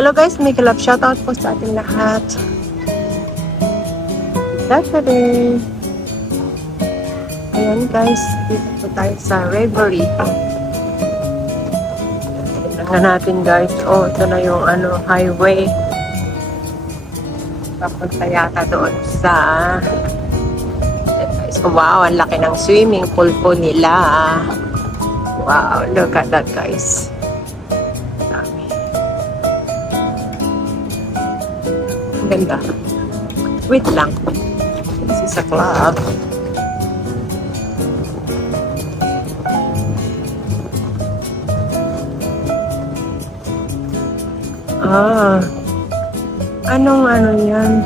Hello guys, may kalap shoutout po sa ating lahat. Saturday. Ayan guys, dito po tayo sa Riviere. Tignan natin guys. Oh, ito na yung highway. Papunta yata doon sa wow, ang laki ng swimming pool po nila. Wow, look at that guys. Dami. Ang ganda. Wait lang. This is a club. Anong yan?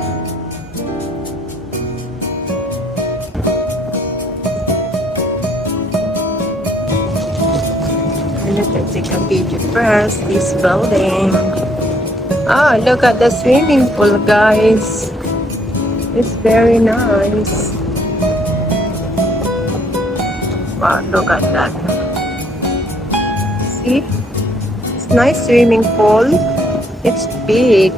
Let's take a video first. This building. Look at the swimming pool, guys. It's very nice. Wow, look at that. See? It's nice swimming pool. It's big.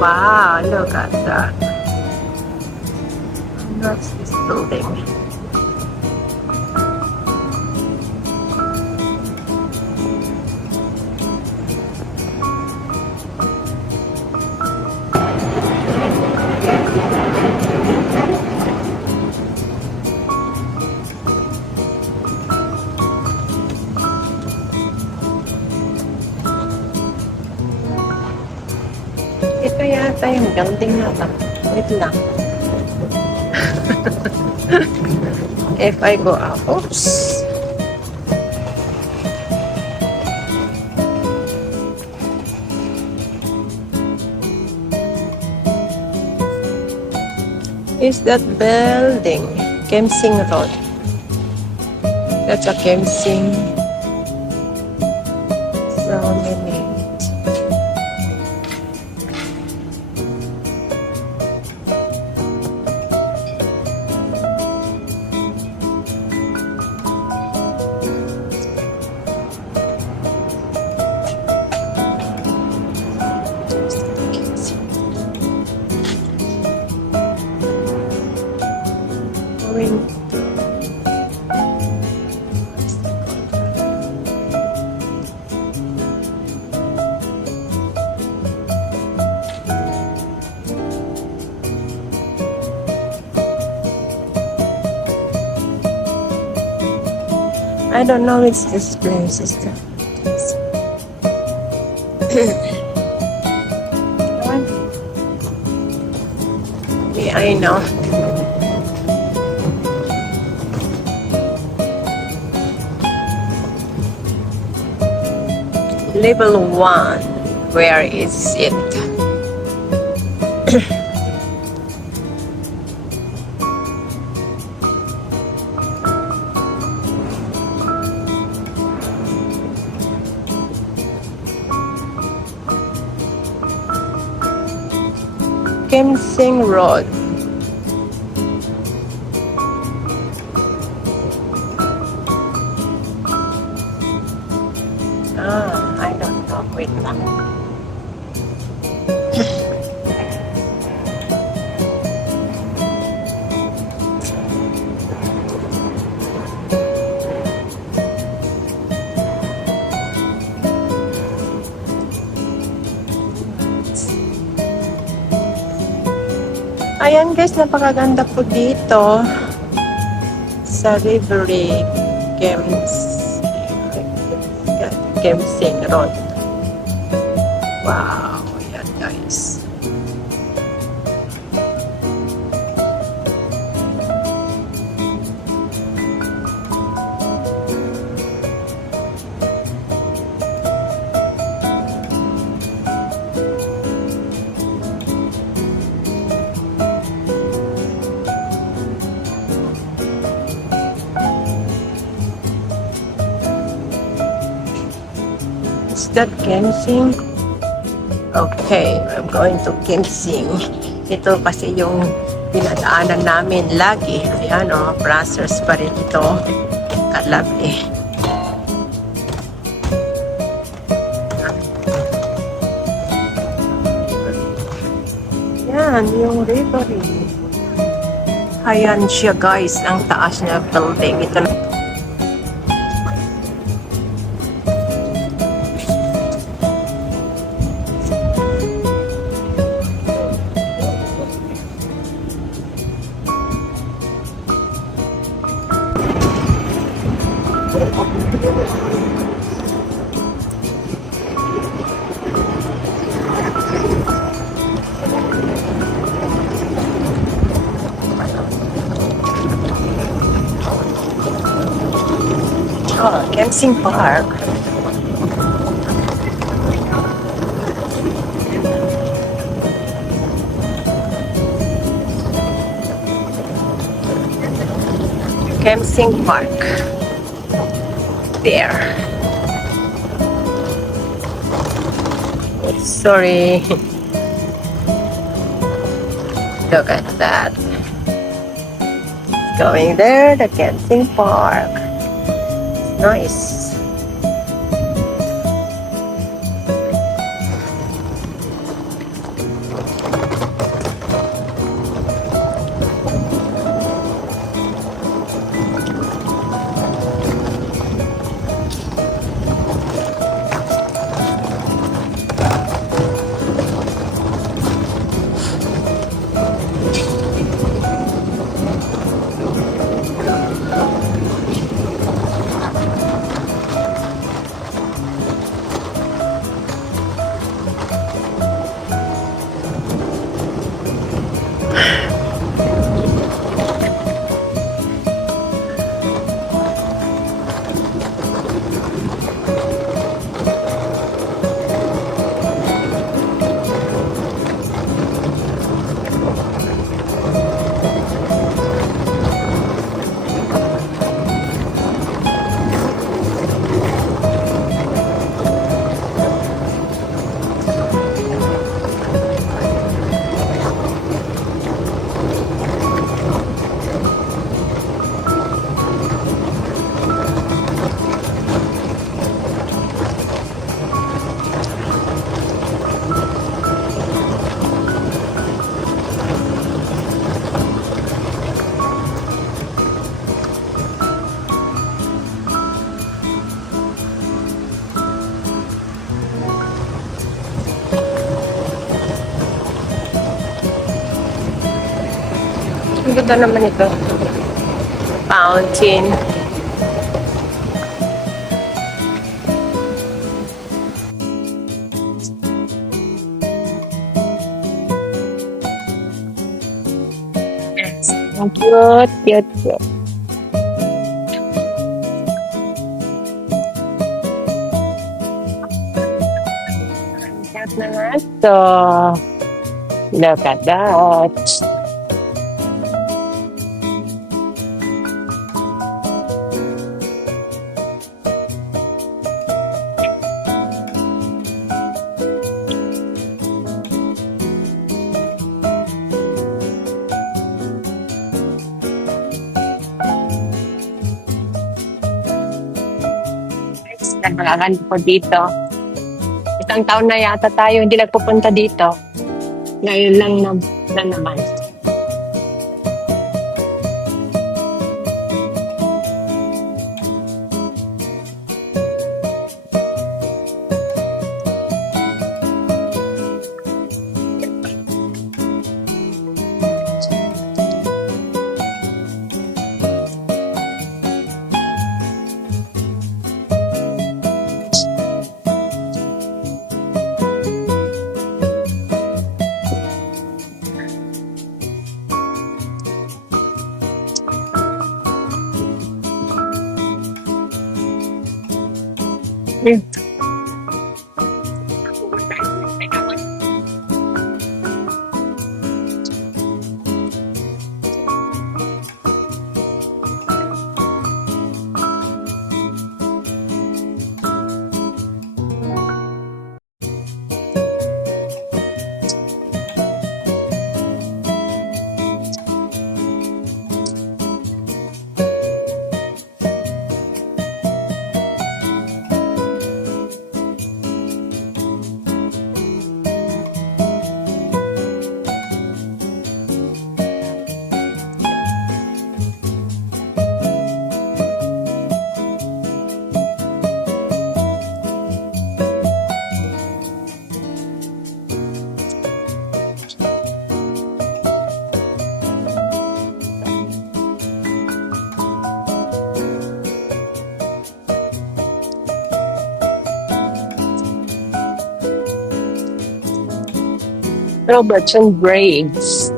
Wow, look at that. That's this building. Ito yata yung building na ito. Wait lang. If I go out, oops. Is that building? Seng Road. That's a Seng. Promenade. I don't know it's this place, sister. Yeah, I know. Level 1. Where is it? Seng Road. I don't know. Wait lang. Ayan guys, napakaganda po dito sa Riviere, Seng Road. Wow, ayan guys. Is that Seng? Okay, I'm going to Seng. Ito kasi yung pinadaanan namin lagi. Ayan o, brasers pa rin ito. Ka-lovely. Ayan, yung Riviere. Ayan siya guys, ang taas na building. Ito na. Oh, Kensington Park. Kensington Park. There. Sorry. Look at that. Going there, the Kensington Park. Nice. Ang ganda naman ito. Fountain. Ang cute, cute, cute. Ang cute na nga ito. Look at that. Nagmalagan po dito. Isang taon na yata tayo hindi nagpupunta dito. Ngayon lang na naman. Robertson braids.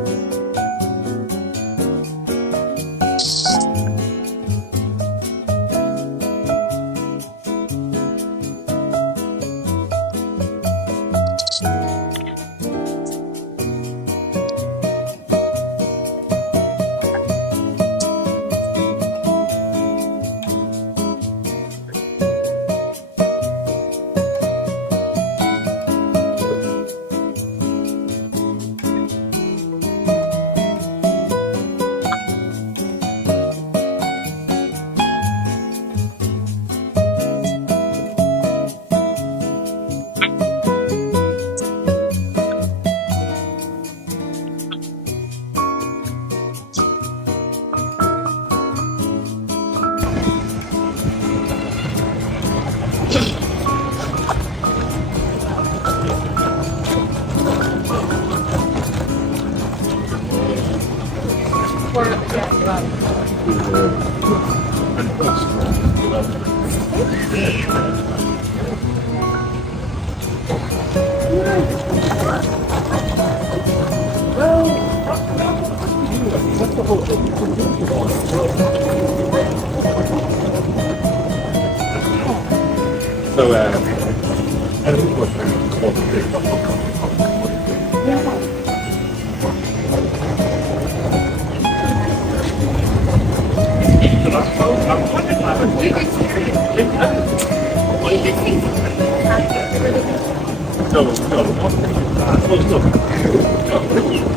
So, I don't know what they're called.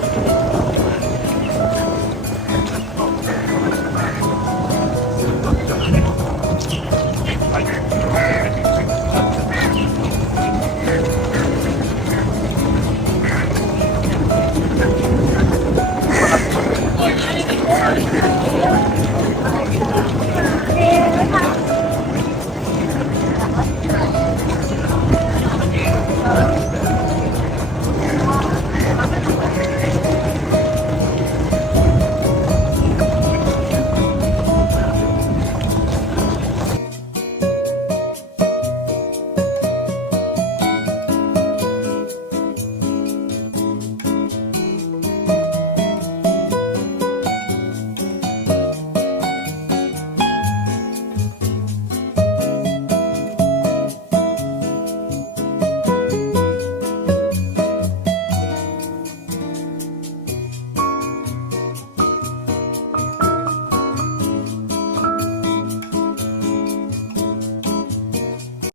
No.